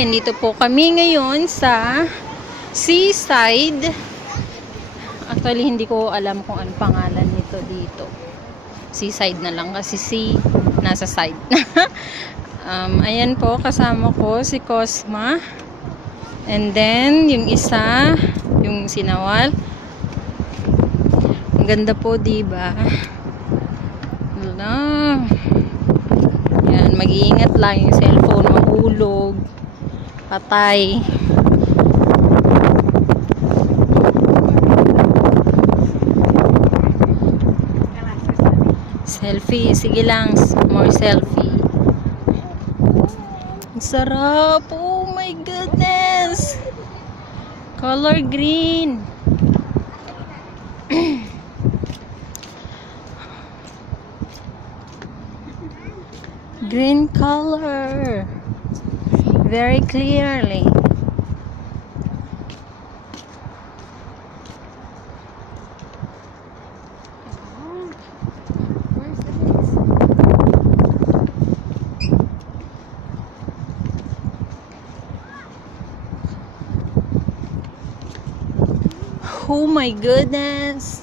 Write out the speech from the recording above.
nandito po kami ngayon sa seaside. Actually, hindi ko alam kung ano pangalan nito dito. Seaside na lang kasi sea nasa side. Ayan po, kasama ko si Cosma. And then, yung isa, yung sinawal. Ang ganda po, diba? Wala. Yan, mag-iingat lang yung cellphone, mahulog, patay. Selfie, sige lang, more selfie. Ang sarap, oh my goodness. Color green. Green color. Very clearly. Oh my goodness.